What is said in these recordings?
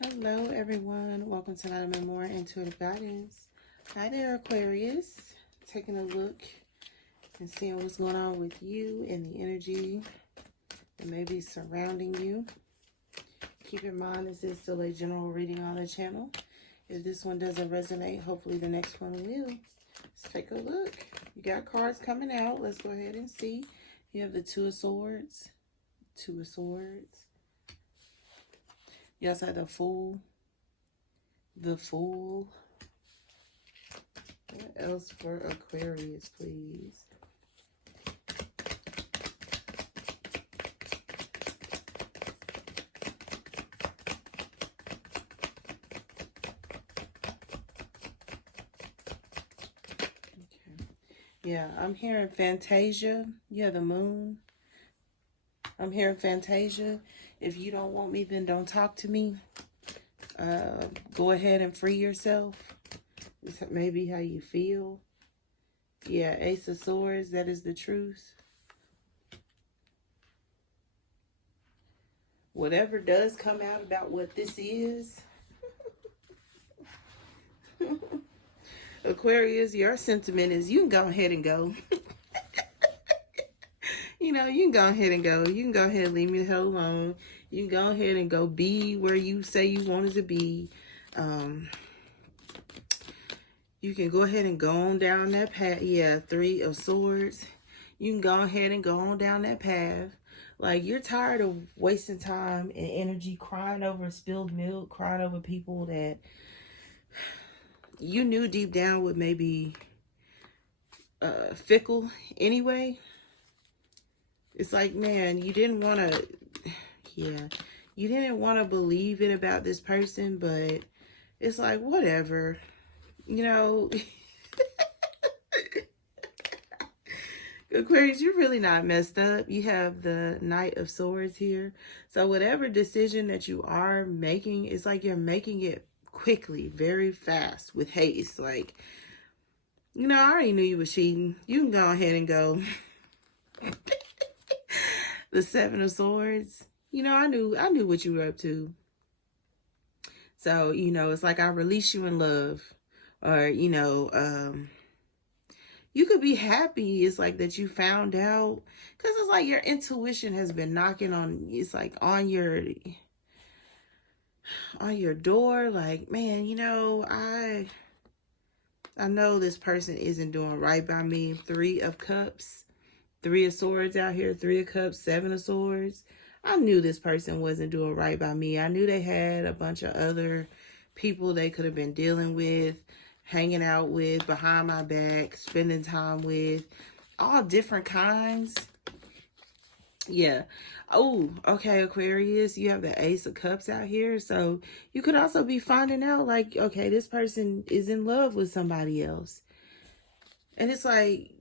Hello, everyone. Welcome to MadamMemoir Intuitive Guidance. Hi there, Aquarius. Taking a look and seeing what's going on with you and the energy that may be surrounding you. Keep in mind, this is still a general reading on the channel. If this one doesn't resonate, hopefully the next one will. Let's take a look. You got cards coming out. Let's go ahead and see. You have the Two of Swords. Two of Swords. You also have the Fool. The Fool. What else for Aquarius, please? Okay. Yeah, I'm hearing Fantasia. Yeah, the Moon. I'm hearing Fantasia. If you don't want me, then don't talk to me. Go ahead and free yourself. It's maybe how you feel. Yeah, Ace of Swords, that is the truth. Whatever does come out about what this is. Aquarius, your sentiment is you can go ahead and go. You know, you can go ahead and go. You can go ahead and leave me the hell alone. You can go ahead and go be where you say you wanted to be. You can go ahead and go on down that path. Yeah, Three of Swords. You can go ahead and go on down that path. Like, you're tired of wasting time and energy crying over spilled milk, crying over people that you knew deep down would maybe fickle anyway. It's like, man, you didn't want to, yeah, you didn't want to believe it about this person, but it's like, whatever, you know. Aquarius, you're really not messed up. You have the Knight of Swords here. So whatever decision that you are making, it's like you're making it quickly, very fast, with haste. Like, you know, I already knew you were cheating. You can go ahead and go. The Seven of Swords, you know, I knew what you were up to. So, you know, it's like I release you in love. Or, you know, you could be happy. It's like that you found out. Because it's like your intuition has been knocking on, it's like on your door. Like, man, you know, I know this person isn't doing right by me. Three of Cups. Three of Swords out here, Three of Cups, Seven of Swords. I knew this person wasn't doing right by me. I knew they had a bunch of other people they could have been dealing with, hanging out with, behind my back, spending time with, all different kinds. Yeah. Oh, okay, Aquarius, you have the Ace of Cups out here. So you could also be finding out, like, okay, this person is in love with somebody else. And it's like,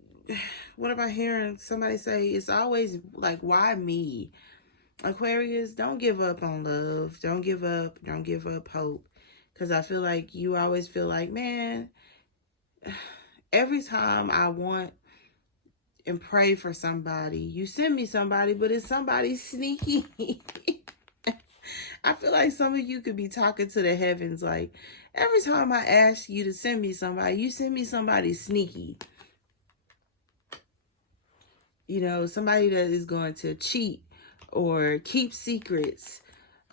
what am I hearing somebody say? It's always like, why me? Aquarius, don't give up on love. Don't give up. Don't give up hope. Because I feel like you always feel like, man, every time I want and pray for somebody, you send me somebody, but it's somebody sneaky. I feel like some of you could be talking to the heavens. Like, every time I ask you to send me somebody, you send me somebody sneaky. You know, somebody that is going to cheat or keep secrets.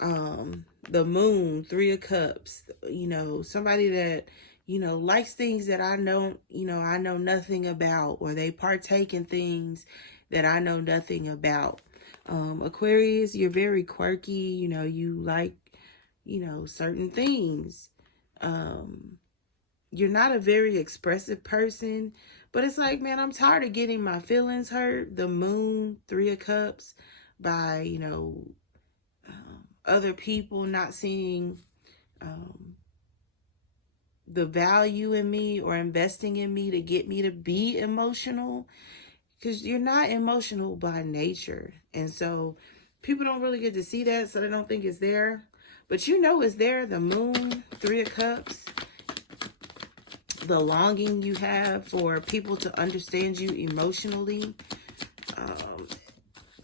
The Moon, Three of Cups. You know, somebody that, you know, likes things that I know, you know, I know nothing about. Or they partake in things that I know nothing about. Aquarius, you're very quirky. You know, you like, you know, certain things. You're not a very expressive person. But it's like, man, I'm tired of getting my feelings hurt. The Moon, Three of Cups, by, you know, other people not seeing the value in me or investing in me to get me to be emotional. Because you're not emotional by nature. And so people don't really get to see that, so they don't think it's there. But you know it's there. The Moon, Three of Cups. The longing you have for people to understand you emotionally.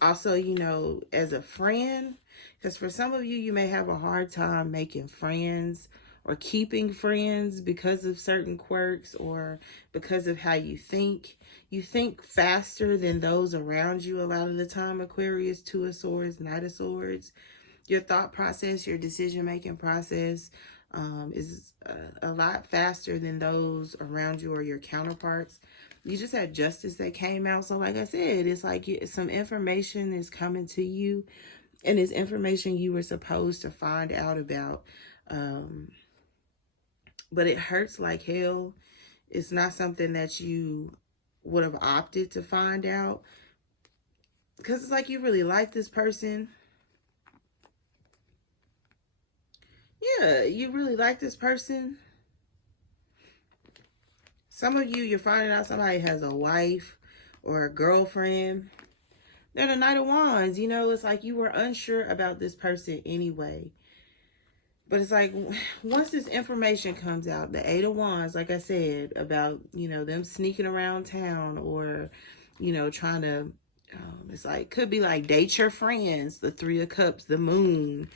Also, you know, as a friend, Because for some of you, you may have a hard time making friends or keeping friends because of certain quirks or because of how you think. You think faster than those around you a lot of the time, Aquarius, Two of Swords, Knight of Swords. Your thought process, your decision-making process is a lot faster than those around you or your counterparts. You just had justice that came out. So like I said, it's like some information is coming to you, and it's information you were supposed to find out about. But it hurts like hell. It's not something that you would have opted to find out, because it's like you really like this person. Yeah, you really like this person. Some of you, you're finding out somebody has a wife or a girlfriend. They're the Knight of Wands. You know, it's like you were unsure about this person anyway. But it's like, once this information comes out, the Eight of Wands, like I said, about, you know, them sneaking around town or, you know, trying to, it's like, could be like date your friends, the Three of Cups, the Moon,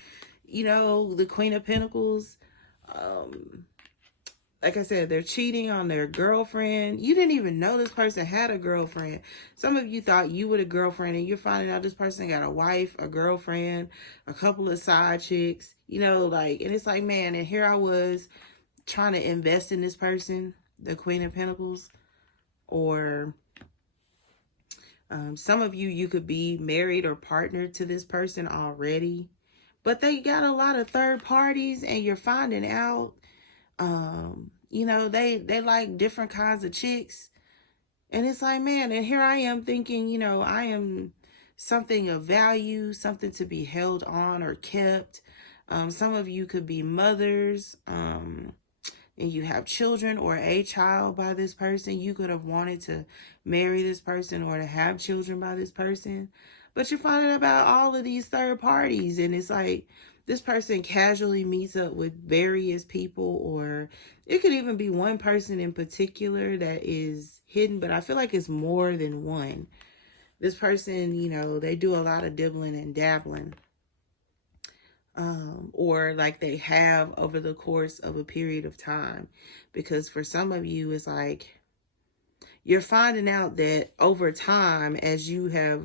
you know, the Queen of Pentacles. Like I said, they're cheating on their girlfriend. You didn't even know this person had a girlfriend. Some of you thought you were the girlfriend, and you're finding out this person got a wife, a girlfriend, a couple of side chicks, you know, like, and it's like, man, and here I was trying to invest in this person, the Queen of Pentacles. Or some of you, you could be married or partnered to this person already, but they got a lot of third parties, and you're finding out, you know, they like different kinds of chicks. And it's like, man, and here I am thinking, you know, I am something of value, something to be held on or kept. Some of you could be mothers, and you have children or a child by this person. You could have wanted to marry this person or to have children by this person, but you're finding about all of these third parties, and it's like, this person casually meets up with various people, or it could even be one person in particular that is hidden, but I feel like it's more than one. This person, you know, they do a lot of dibbling and dabbling, or like they have over the course of a period of time. Because for some of you, it's like you're finding out that over time, as you have,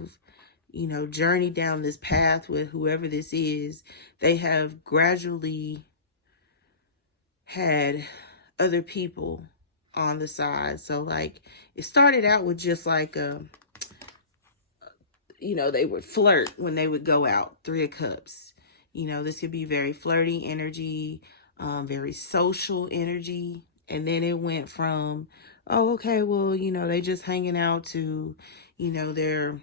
you know, journey down this path with whoever this is, they have gradually had other people on the side. So like, it started out with just like, you know, they would flirt when they would go out, Three of Cups. You know, this could be very flirty energy, very social energy. And then it went from, oh, okay, well, you know, they just hanging out, to, you know, they're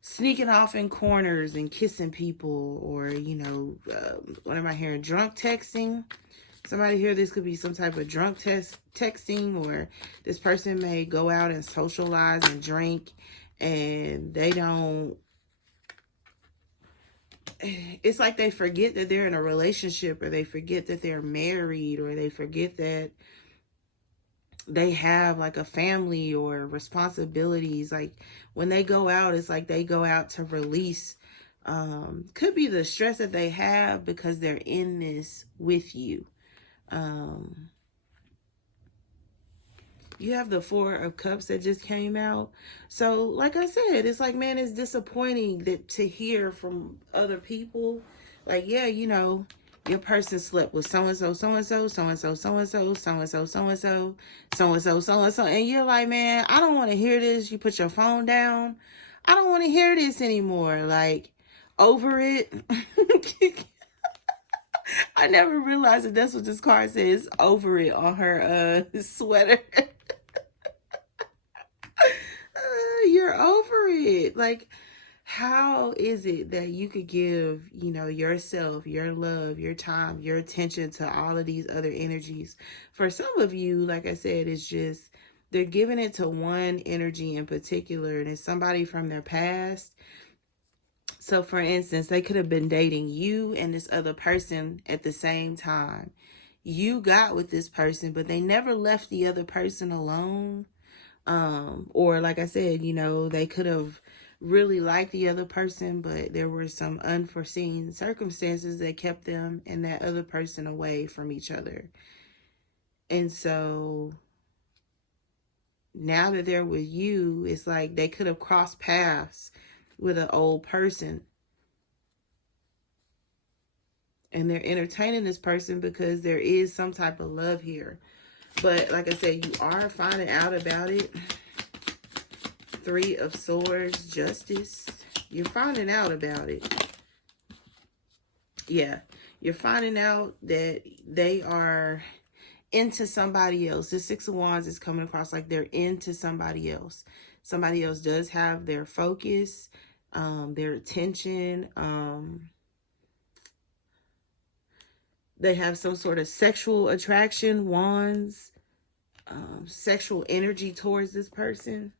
sneaking off in corners and kissing people, or, you know, what am I hearing? Drunk texting. Somebody here, this could be some type of drunk texting, or this person may go out and socialize and drink, and they don't, it's like they forget that they're in a relationship, or they forget that they're married, or they forget that they have like a family or responsibilities. Like when they go out, it's like they go out to release, could be the stress that they have because they're in this with you. You have the Four of Cups that just came out. So like I said, it's like, man, it's disappointing that to hear from other people, like, yeah, you know, your person slept with so-and-so, so-and-so, so-and-so, so-and-so, so-and-so, so-and-so, so-and-so, so-and-so. And you're like, man, I don't want to hear this. You put your phone down. I don't want to hear this anymore. Like, over it. I never realized that that's what this card says, over it, on her sweater. You're over it. Like, how is it that you could give, you know, yourself, your love, your time, your attention to all of these other energies? For some of you, like I said, it's just they're giving it to one energy in particular, and it's somebody from their past. So for instance, they could have been dating you and this other person at the same time. You got with this person, but they never left the other person alone. Or like I said, you know, they could have really like the other person, but there were some unforeseen circumstances that kept them and that other person away from each other. And so now that they're with you, it's like they could have crossed paths with an old person. And they're entertaining this person because there is some type of love here. But like I said, you are finding out about it. Three of Swords, Justice. You're finding out about it. Yeah. You're finding out that they are into somebody else. The Six of Wands is coming across like they're into somebody else. Somebody else does have their focus, their attention. They have some sort of sexual attraction, wands, sexual energy towards this person.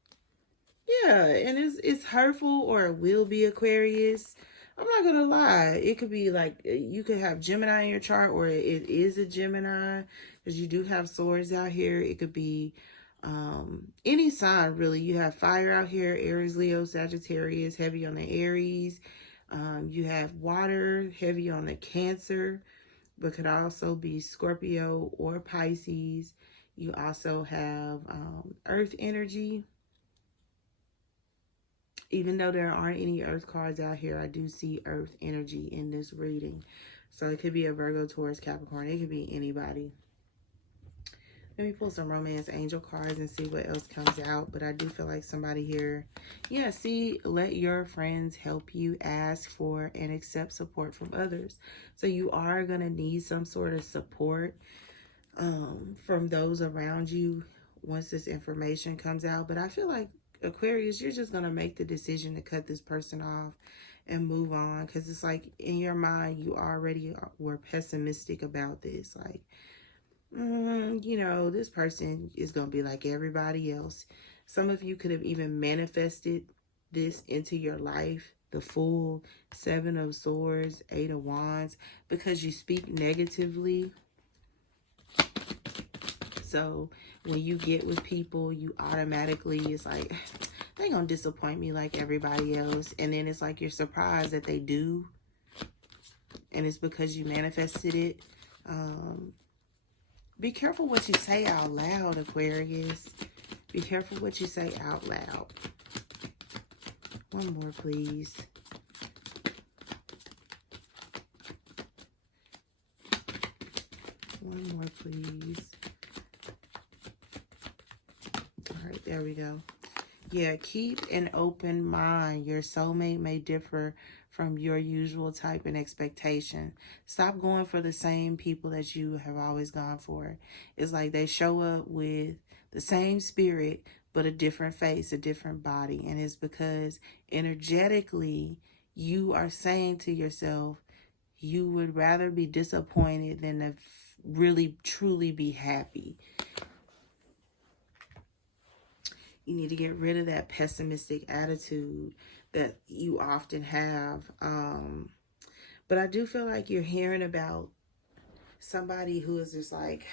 Yeah, and it's hurtful, or it will be, Aquarius. I'm not gonna lie. It could be like you could have Gemini in your chart, or it is a Gemini, because you do have swords out here. It could be any sign, really. You have fire out here: Aries, Leo, Sagittarius, heavy on the Aries. You have water, heavy on the Cancer, but could also be Scorpio or Pisces. You also have earth energy. Even though there aren't any earth cards out here, I do see earth energy in this reading. So it could be a Virgo, Taurus, Capricorn. It could be anybody. Let me pull some romance angel cards and see what else comes out. But I do feel like somebody here. Yeah, see, let your friends help you, ask for and accept support from others. So you are going to need some sort of support from those around you once this information comes out. But I feel like, Aquarius, you're just going to make the decision to cut this person off and move on. Because it's like in your mind, you already were pessimistic about this. Like, you know, this person is going to be like everybody else. Some of you could have even manifested this into your life. The Fool, Seven of Swords, Eight of Wands, because you speak negatively. So when you get with people, you automatically, it's like, they're going to disappoint me like everybody else. And then it's like you're surprised that they do. And it's because you manifested it. Be careful what you say out loud, Aquarius. Be careful what you say out loud. One more, please. One more, please. All right, there we go. Yeah, keep an open mind. Your soulmate may differ from your usual type and expectation. Stop going for the same people that you have always gone for. It's like they show up with the same spirit, but a different face, a different body. And it's because energetically, you are saying to yourself, you would rather be disappointed than to really, truly be happy. You need to get rid of that pessimistic attitude that you often have. But I do feel like you're hearing about somebody who is just like,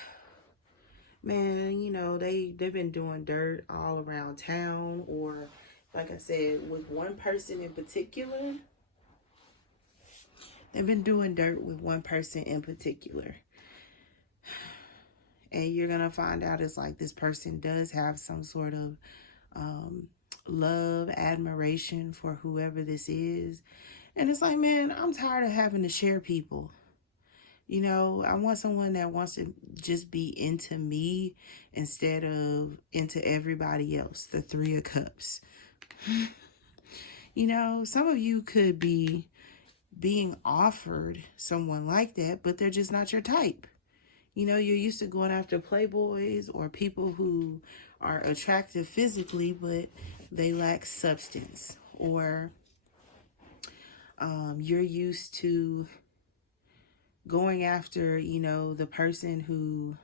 man, you know, they've been doing dirt all around town. Or, like I said, with one person in particular, they've been doing dirt with one person in particular. And you're going to find out it's like this person does have some sort of love, admiration for whoever this is. And it's like, man, I'm tired of having to share people. You know, I want someone that wants to just be into me instead of into everybody else. The Three of Cups. You know, some of you could be being offered someone like that, but they're just not your type. You know, you're used to going after playboys or people who are attractive physically, but they lack substance. Or you're used to going after, you know, the person who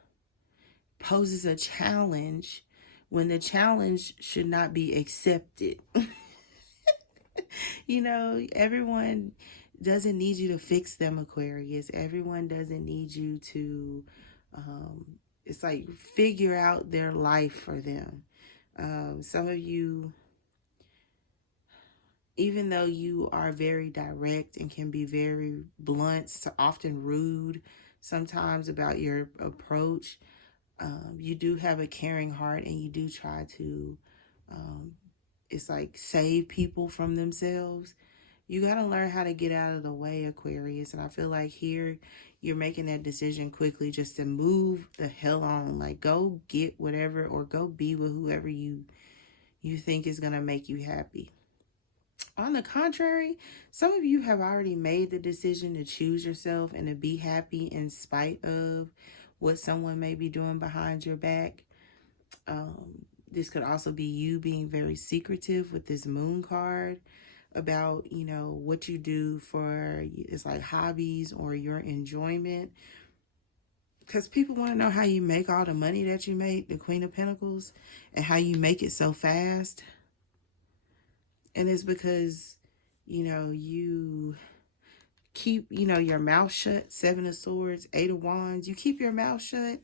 poses a challenge when the challenge should not be accepted. You know, everyone doesn't need you to fix them, Aquarius. Everyone doesn't need you to, it's like, figure out their life for them. Some of you even though you are very direct and can be very blunt, so often rude sometimes about your approach, you do have a caring heart, and you do try to, it's like, save people from themselves. You got to learn how to get out of the way, Aquarius. And I feel like here you're making that decision quickly just to move the hell on. Like, go get whatever, or go be with whoever you think is going to make you happy. On the contrary, some of you have already made the decision to choose yourself and to be happy in spite of what someone may be doing behind your back. This could also be you being very secretive with this moon card about, what you do for, it's like, hobbies or your enjoyment. Because people want to know how you make all the money that you make, the Queen of Pentacles, and how you make it so fast. And it's because, you keep, your mouth shut. Seven of Swords, Eight of Wands. You keep your mouth shut.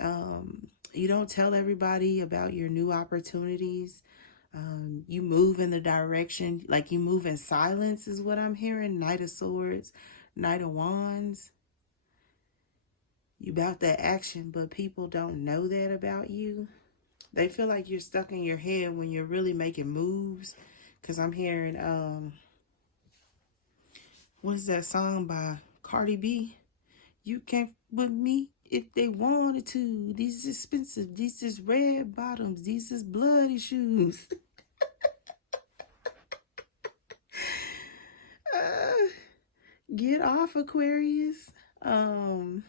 You don't tell everybody about your new opportunities. You move in the direction, like you move in silence is what I'm hearing. Knight of Swords, Knight of Wands. You about that action, but people don't know that about you. They feel like you're stuck in your head when you're really making moves. Because I'm hearing, what is that song by Cardi B? You can't with me if they wanted to. These is expensive. These is red bottoms. These is bloody shoes. Get off, Aquarius. Some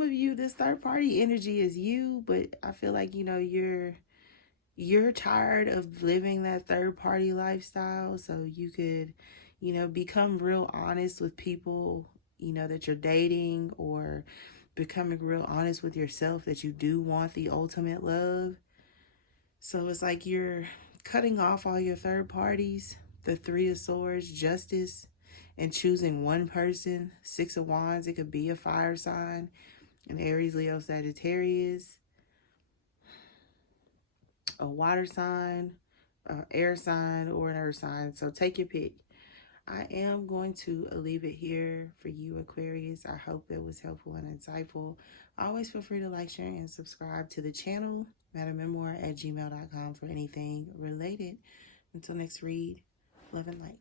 of you, this third party energy is you, but I feel like, you're tired of living that third party lifestyle. So you could, become real honest with people, that you're dating, or becoming real honest with yourself that you do want the ultimate love. So it's like you're cutting off all your third parties. The Three of Swords, Justice, and choosing one person. Six of Wands, it could be a fire sign, an Aries, Leo, Sagittarius, a water sign, air sign, or an earth sign. So take your pick. I am going to leave it here for you, Aquarius. I hope it was helpful and insightful. Always feel free to like, share, and subscribe to the channel. MadamMemoir@gmail.com for anything related. Until next read, love and light.